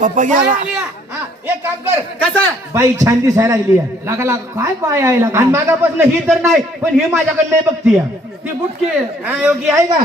पप्पा गेला. हा, एक काम कर. कसं बाई छान दिसायला लागली आहे. लागा लागा काय पाय आहे लागा आणि मागापासून ही तर नाही पण ही माझ्याकडे लय बघती आहे. ती बुटके हा, योगी आहे का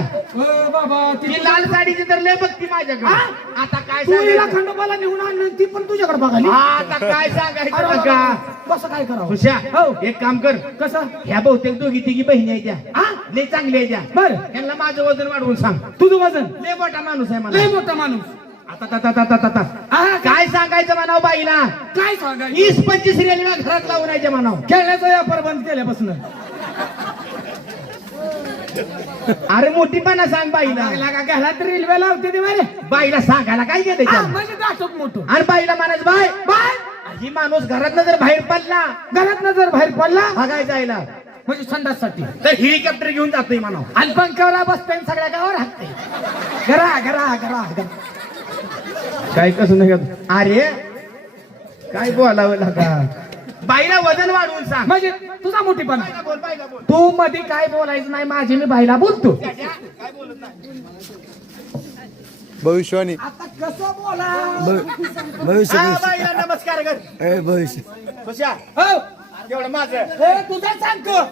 बाबा ती ती लाल साडीची तर लय बघती माझ्याकडे. आता काय तू हिला सांगायचं? खंडोबाला निघून आणली ती पण तुझ्याकडे बघाली हा, आता काय सांगायचं अरे बघा. बाबा, कसं काय करावं हुशा हो. एक काम कर. कसं ह्या बहुतेक दोघी तिघी बहिणी आहेत त्या. हा लय चांगली आहे त्या. बर यांना माझं वजन वाढवून सांग. तुझं वजन लय मोठा माणूस आहे लय मला. मोठा माणूस आता ता, ता, ता, ता, ता, ता. हा, काय सांगायचं म्हणाव बाईला? काय सांगायचं 20-25 रेल्वे घरात लावून यायच्या म्हणाव. खेळण्याचा व्यापार बंद केल्यापासून अरे मोठीपणा सांग बाईला. लागा घरात रेल्वे लावते ते बरे बाईला सांगायला काय गेलं त्याला? म्हणजे दाटक मोठं आणि बाईला म्हणायचं बाय बाय ही माणूस घरात जर बाहेर पडला घरात जर बाहेर पडला बघाय जायला म्हणजे संडाससाठी तर हेलिकॉप्टर घेऊन जातोय म्हणाव. आणि पंखावर बसते सगळ्या गावावर हाकते घरा घरा घरा घरा. काय कसं नाही का? अरे काय बोलावं लागा. बाईला वजन वाढवून सांग. म्हणजे तुझा मोठीपणा बाईला बोल, बाईला बोल. तू मध्ये काय बोलायचं नाही माझी मी बाईला बोलतो काय बोलत नाही. भविष्यवाणी आता कसं बोला भविष्य हा, बाईला नमस्कार कर. भविष्य कशा हो तेवढं माझं. हे तुझा सांगतो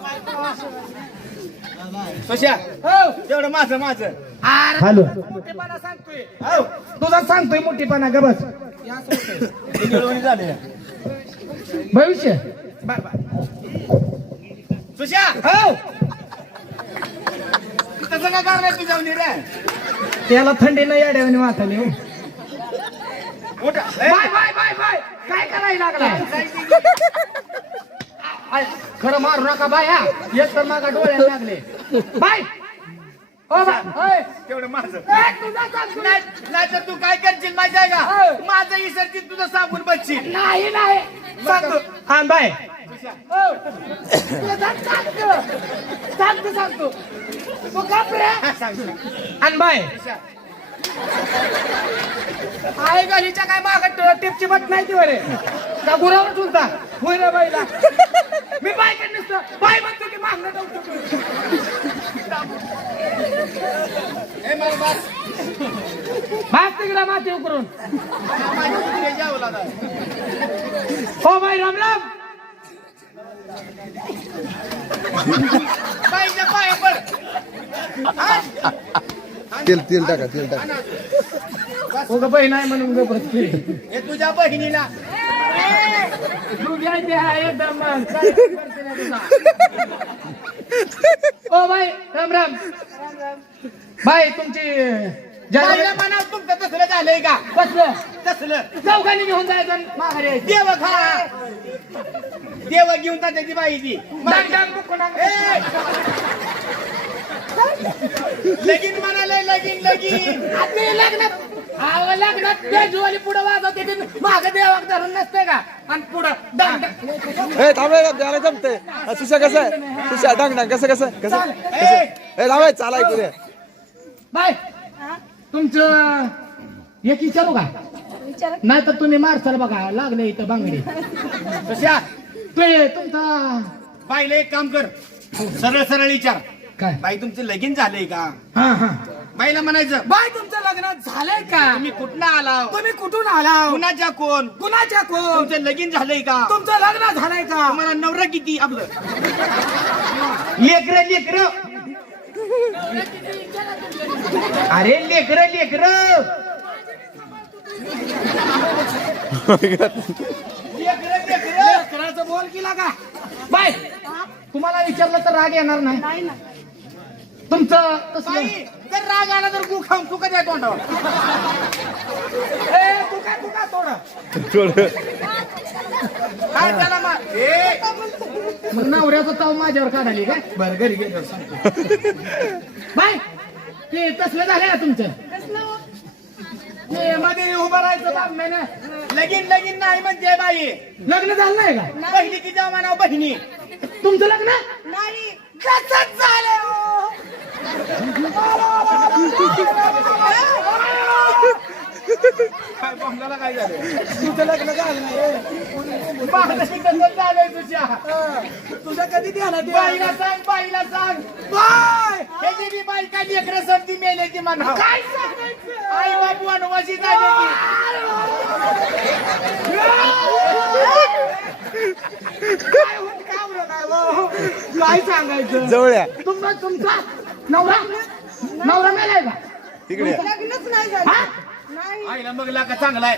कशा हो तेवढं माझं. अरे हॅलो. मोठेपणा सांगतोय हो. तुझा सांगतोय मोठेपणा ग बस किती वेळ झाले? भविष्य सुशा हो तसं काय करणार तुझ्या रे? त्याला थंडी नाही अडवणी वाटाली हो मोठा बाय बाय बाय बाय काय करायला लागला खरं मारू नका बाय हा एक तर मागा डोळ्याला लागले बाय ओ बाय ओय. तेवढं माझं. ए, तुझा सांगतो नाही तर तू काय करशील माहिती आहे का? हो. माझं इसरतील तुझं साबून बसशील. नाही नाही सांगतो हा बाय. हो. तुला सांगतो तू कापरे आणि बाय आहे गलीच्या काय मागत टिपची बट नाही ती बरे का गुरावर ठुलता होय रे बाईला मी बाय कडे नसतो बाय म्हणतो की मागणं ठेवतो ए, मला बस. भाग तिकडे माती उकरून माझ्या मुलीला जावं लागलं. हो बाई राम राम बाईच्या पाया पड. हा? तेल टाका हो ग बहीण आहे म्हणून ग बसते हे तुझ्या बहिणीला तू घ्यायचे आहे एकदम ओ बाई राम राम बाई तुमची बाईला म्हणा तुमचं तसलं झालंय का? बसलं तसलं चौघांनी घेऊन जायचं माघारी यायचं. देव खा देव घेऊन जा त्याची बाई ती. डांग डांग बुकू डांग. ए! लगीन म्हणाले लगीन. आता लग्नात ते जुवाली पुढे वाजवते ते मागं देवाक धरून नसते का आणि पुढं डांग डांग. थांबे द्यायला जमते सुशा कसं आहे सुशा डांग डांग कसं थांबे चाला ऐकू दे बाय तुमचं एक विचारू का नाही तर तुम्ही मारसाल बघा लागले इथं बांगडी कशा ते तुमचा बाईला एक काम कर सरळ विचार काय बाई तुमचं लगीन झालंय का? हा हा बाईला म्हणायचं बाय तुमचं लग्न झालंय का तुम्ही कुठनं आला? तुम्ही कुठून आला कुणाच्या कोण? कुणाच्या कोण तुमचं लगीन झालंय का? तुमचं लग्न झालंय का तुम्हाला नवरा किती? आपलं लेकर अरे लेकर लेकराचं बोल की लागा बाय तुम्हाला विचारलं तर राग येणार नाही तुमचं तसलं बाई जर राग आला तर गु खाऊन तू कधी तोंडावर ए, तुका थोडं काय त्याला मग नवऱ्याचं ताव माझ्यावर काढाली काय बरं घरी गेल्यावर सांगतो बाय ते तसलं झालंय ना तुमचं ते मध्ये उभं राहायचं बाबम्यानं लगीन नाही म्हणजे बाई लग्न झालं नाही का बहिणी की जाऊ म्हणाव बहिणी तुमचं लग्न नाही कसंच झालं हो. काय बोंबलाला काय झालं? तुझं लग्न झालं नाही माझं कसं झालंय तुझ्या? तुझं कधी ध्यानात बाईला सांग बाय त्याची बी बाई काय लेकरं सर्दी मेल्याची म्हणा काय सांगायचं आई बाप वनवासी झाले की. काय सांगायचं जवळ्या तुमचा नवरा नवरा मेलाय का तिकडे या. लग्नच नाही झालं हा? नाही आईला मग लाका चांगला आहे.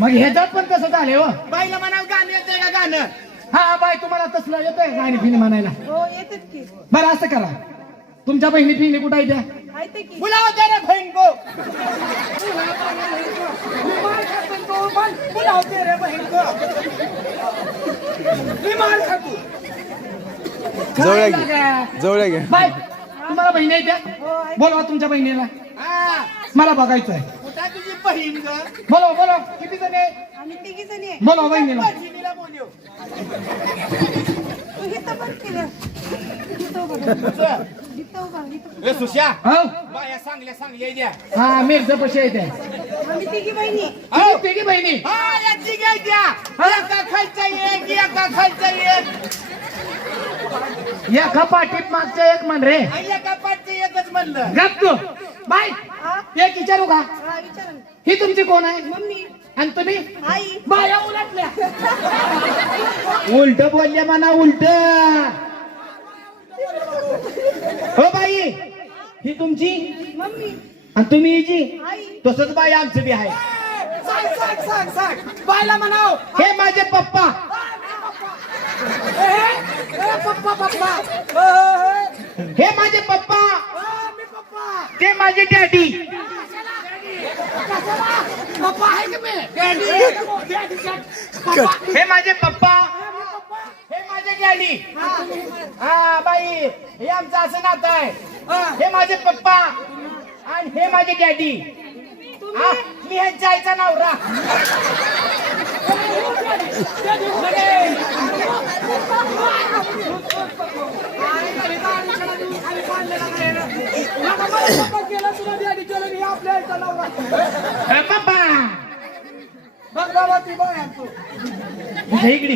मग ह्याच्यात पण कसं झाले हो बाईला म्हणावं गाणं येतंय का गाणं. हा बाय तुम्हाला तसलं येतंय गाणी फिणी म्हणायला हो येतात की बरं असं करा तुमच्या बहिणी फिणी कुठं आहे त्या आहेत की बुलाव तेरे बहन को. बुलाव तेरे बहन को. मी मार खातो. जवळ्या काय घे जवळ्या घे बाय तुम्हाला बहिणी आहे त्या हो आहेत बोलवा तुमच्या बहिणीला हा मला बघायचं आहे कुठं तुझी बहीण ग. बोलव बोलव किती जण आहे आम्ही तिघी जणी आहे बोलवा बहिणीला बहिणीला बोलव. तू हिथं बंद केलं हिथं उभा हिथं उभा हिथं ए सुश्या हो बाया चांगल्या द्या. हा मिरजा पशी आहे त्या आम्ही तिघी बहिणी तुम्ही तिघी बहिणी हा याची घ्यायच्या. एका खालचा एक एका खालचा एक. एका पाठीत मागच्या एक म्हण रे आणि एका पाठचं एकच म्हणलं. गप तू बाय एक विचारू का हा विचारा ना. ही तुमची कोण आहे मम्मी आणि तुम्ही आई बाया उलटल्या उलट बोलले म्हणा उलट. हो बाई ही तुमची मम्मी आणि तुम्ही हिची आई तसंच बाई आमचं बी आहे. सांग बायला म्हणाव हे माझे पप्पा पप्पा पप्पा हे माझे पप्पा ते माझे डॅडी. पप्पा आहे की मी हे माझे पप्पा हे माझे डॅडी. हा बाई हे आमचं असं नातं आहे. हे माझे पप्पा आणि हे माझे डॅडी. हा, मी ह्यांच्या आईचा नवरा. हे पप्पा इकडे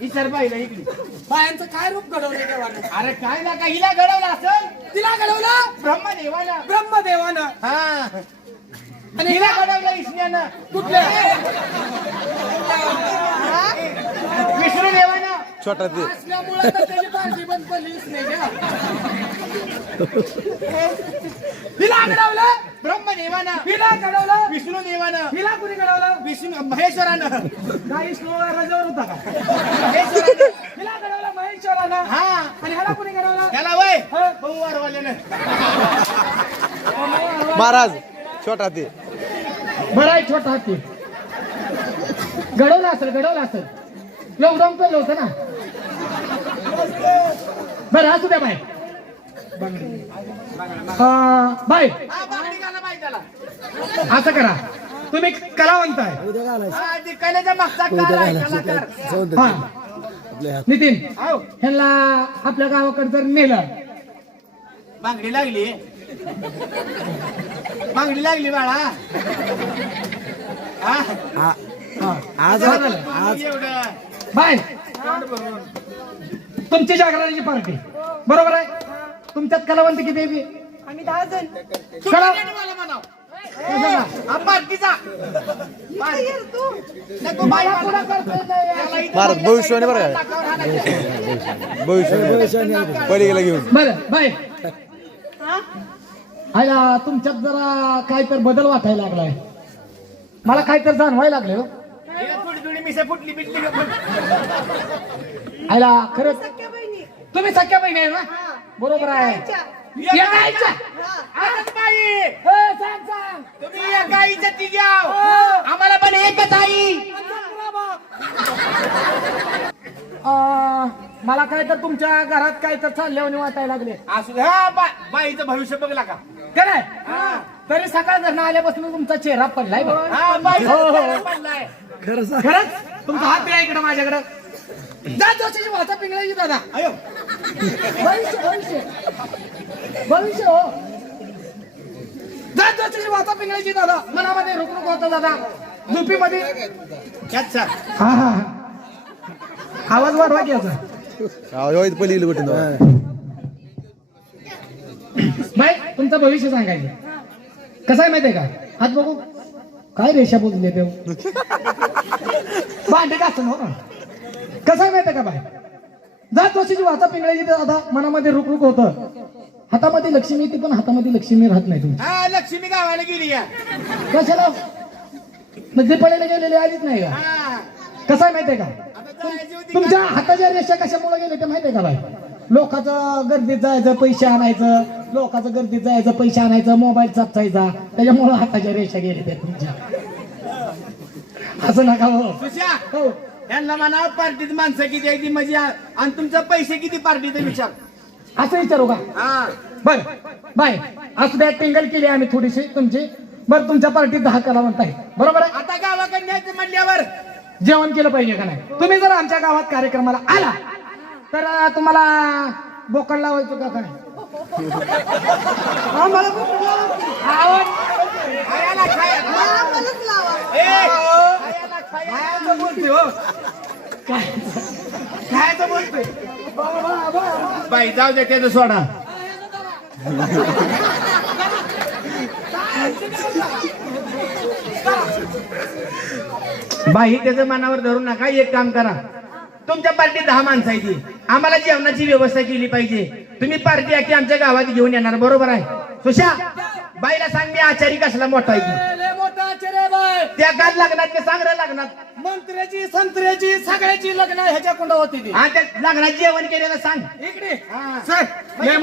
ही सर बाईला इकडे. बायांचं काय रूप घडवलं देवानं अरे काय ना काय हिला घडवलं असेल तिला घडवलं ब्रह्मदेवानं. ब्रह्मदेवानं हा आणि हिला घडवलं विष्णूनं. कुठल्या विष्णू देवानं. छोटा ते असल्यामुळे तर त्याची पार्टी बंद पडलीच नाही का? हिला घडवलं ब्रह्मदेवानं. हिला घडवलं विष्णू देवानं. हिला कुणी घडवलं विष्णू महेश्वरानं. काही स्लो रजावर होता का महेश्वरानं. हिला घडवलं महेश्वरानं हा आणि ह्याला कुणी घडवलं त्याला वय हा. बहुवारवाल्यानं. महाराज छोटा ते बरं आहे छोटा हाती घडवलं असेल लॉकडाऊन पेलं होतं ना बरं असू द्या बाय बाय हा बांगडी घाला बाई त्याला. असं करा तुम्ही कलावंत आहे हा ती कलेचा मागचा कार आहे कलाकार. हा नितीन हो ह्यांना आपल्या गावाकडे जर नेलं बांगडी लागली. बांगडी लागली बाळा. हा आज एवढं बाय तुमची जागरणाची पार्टी बरोबर आहे तुमच्यात कलावंत किती आहे? आम्ही 10 जण तू चला. कलेने मला म्हणाव. कसं का? हा पार्टीचा. इथं ये रे तू नको बाई मला पुढं मला. करता येत नाही. त्याला इथं महाराज लागल्या भविष्यवाणी बरं का नाकावर हाणायचं. भविष्य पलीकडे घेऊन बरं बाय हा आयला तुमच्यात जरा काय तर बदल वाटायला लागलाय मला काय तर जाणवायला लागले हो हिला थोडी थोडी मिशा फुटली बिटली का पण. आयला खरंच सख्या बहिणी तुम्ही सख्या बहिणी आहे ना बरोबर आहे आईच्या. एका आईच्या? असंच बाई. ए, सांग सांग तुम्ही या गाईच्या तिघी आहो. आम्हाला पण एकच आई. मला काय तर तुमच्या घरात काय तर चालल्यावर वाटायला लागले असू दे. हा बाईचं भविष्य बघला का. काय तरी सकाळ घरनं आल्यापासून तुमचा चेहरा पडलाय बघ. हा बाई हो, हो. पडलाय. खरंच तुमचा हात द्या इकडं माझ्याकडं जा जोशीची भाता पिंगळाची दादा अयो भविष्य हो जा जोशीची भाता पिंगळाची दादा मनामध्ये रुक होता दादा झोपीमध्ये याच सर. हा हा हा. आवाज वाढवा की याचा पलीकडे बटन बाई तुमचं भविष्य सांगायचं कसं आहे माहितीये का हात बघू काय रेषा बोलले देव भांडे घासून हो ना कसं आहे माहितीये का बाय जात वर्षीची वाचा पिंगळाची तर आता मनामध्ये रुक रुक होतं हातामध्ये लक्ष्मी येते पण हातामध्ये लक्ष्मी राहत नाही तुमची हा लक्ष्मी गावाला गेली या कशाला म्हणजे पळायला गेलेले आलीच नाही का हा कसं आहे माहितीये का आता जायची होती तुमच्या हाताच्या रेषा कशामुळे गेले ते माहितीये का बाय लोकांचं गर्दीत जायचं पैसे आणायचं लोकांचं गर्दीत जायचं पैसे आणायचं मोबाईल चापसायचा त्याच्यामुळे हाताच्या रेषा गेले त्या तुमच्या असं नका हो सुशा हो यांना म्हणा पार्टीत माणसं किती आहे ती म्हणजे आणि तुमचं पैसे किती पार्टीत विचार असं विचारू का हा बर बाय असू द्या टिंगल केली आम्ही थोडीशी तुमची बरं तुमच्या पार्टीत 10 कलावंत आहे बरोबर आहे आता गावाकडे न्यायचं म्हणल्यावर जेवण केलं पाहिजे का नाही तुम्ही जर आमच्या गावात कार्यक्रमाला आला तर तुम्हाला बोकड लावायचं का काय आम्हाला कुठं लावायचं? खायला खायला आम्हालाच लावा. खायला खायचं बोलते हो खायचं बोलतोय बाई जाऊ दे त्याचं सोडा बाई त्याचं मनावर धरू नका एक काम करा तुमच्या पार्टीत 10 माणसं आहे ती आम्हाला जेवणाची व्यवस्था केली पाहिजे तुम्ही पार्टी आखी आमच्या गावात घेऊन येणार बरोबर आहे सुशा बाईला सांग मी आचारी कसला मोठा आहे ती. लय मोठा आश्चर्य बाय त्या काल लग्नात ते सांग रे लग्नात मंत्र्याची संत्र्याची सगळ्याची लग्न ह्याच्या कुंड होती ती हा त्या लग्नात जेवण केलेलं सांग इकडे हा. सर लय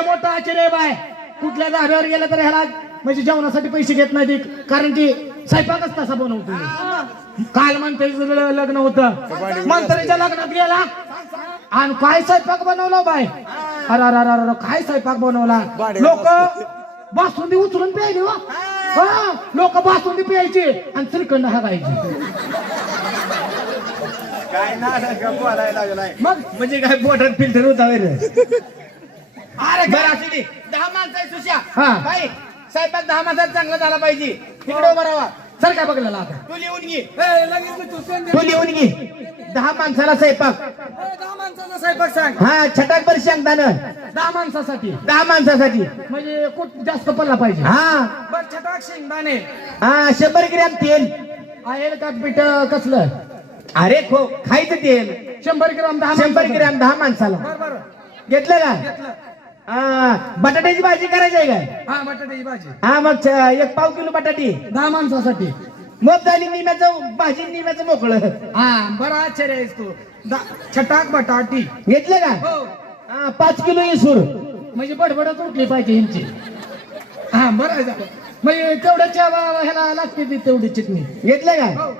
मोठा आश्चर्य बाय कुठल्या धाब्यावर गेला तर ह्याला म्हणजे जेवणासाठी पैसे घेत नाही ती. कारण की स्वयंपाकच तसा बनवतो काल मंत्र्याचं लग्न होतं मंत्र्याच्या लग्नात गेला आणि काय स्वयंपाक बनवला बाय अरे अरे अरे अरे काय स्वयंपाक बनवला लोक बासुंदी उचलून प्यायली वा लोक बासुंदी प्यायची आणि श्रीखंड हागायची काय ना बोलायला लागलाय मग म्हणजे काय पोटात फिल्टर होता रे अरे बरं असू दे 10 माणसं आहे सुशा हा. बाई स्वयंपाक 10 माणसाचा चांगला झाला पाहिजे तिकडे उभा राहा सर काय बघलेला आता तू लिहून घे लगेच तू लिहून घे 10 माणसाला स्वयंपाक 10 माणसाचा स्वयंपाक सांग हा छटाकभर शेंगदाणं 10 माणसासाठी 10 माणसासाठी म्हणजे खूप जास्त पडला पाहिजे हा बर छटाक शेंगदाणे हा 100 ग्रॅम तेल आहे का पीठ कसलं अरे खायचं तेल 100 ग्राम 10 100 ग्रॅम 10 माणसाला बरोबर घेतलं का घेतलं हा बटाट्याची भाजी करायची आहे काय हा बटाट्याची भाजी हा मग 1 पाव किलो बटाटी 10 माणसासाठी मग झाली निम्याचं भाजी निम्याचं मोकळं हा बरं आश्चर्य आहेस तू छटाक बटाटी घेतलं का हो हा 5 किलो इसूर म्हणजे बडबडच उठली पाहिजे ह्यांची हा बरं आहे झालं. म्हणजे तेवढ्याच्या ह्याला लागते ती तेवढी चटणी घेतलं का हो.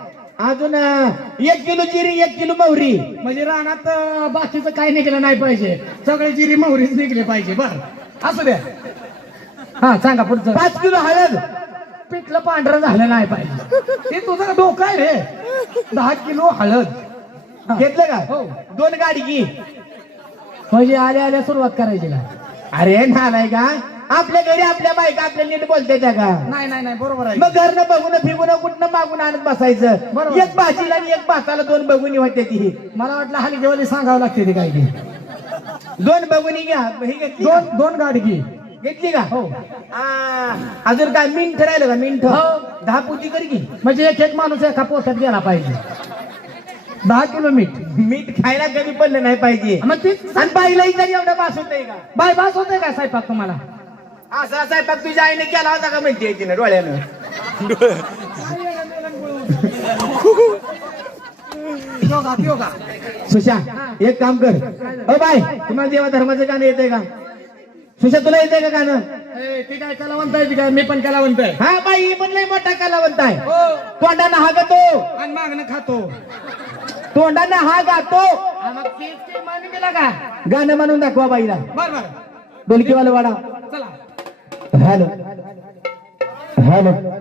अजून 1 किलो जिरी 1 किलो मोहरी म्हणजे रानात बाकीचं काही निघलं नाही पाहिजे सगळे जिरी मोहरीच निघले पाहिजे बर असू द्या हा सांगा पुढचं 5 किलो हळद पिठलं पांढरं झालं नाही पाहिजे ते तुझं डोकं आहे रे 10 किलो हळद हा. घेतलं का हो 2 गाडी घे म्हणजे आल्या आल्या सुरुवात करायची का अरे नालाय का आपल्या घरी आपल्या बायका आपल्या नीट बोलते त्या का नाही नाही नाही बरोबर आहे मग घरनं बघून फिगून कुठनं मागून आणत बसायचं बरोबर. एक भाजीला आणि एक भाताला 2 बघूनी होते ती मला वाटलं हलगेवाली सांगावं लागते ते काय ते 2 बघूनी घ्या ही घेतली का? दोन गाडी घे घेतली का हो हा. अजून काय मिंठ राहिलं का मिंठ हो. 10 पोती कर घे म्हणजे एक माणूस एका पोटात गेला पाहिजे 10 किलो मीठ मीठ खायला कमी पडलं नाही पाहिजे मग ती आणि बाईलाही तरी एवढं बास होतंय का बाय बास होते का स्वयंपाक तुम्हाला असा स्वयंपाक तुझ्या आईने केला होता का म्हणते तिने डोळ्यानं योगा सुशा एक काम कर ओ बाय तुम्हाला देवा धर्माचं गाणं येतंय का सुशा तुला येतंय का गाणं ते काय कलावंत आहे काय मी पण कलावंत आहे हा बाई ही पण लय मोठा कलावंत आहे हो तोंडानं हा गातो आणि मागणं खातो तोंडानं हा गातो मग तेच काही मान गेला का गाणं म्हणून दाखवा बाईला बर बर ढोलकीवाला वाडा चला हॅलो हॅलो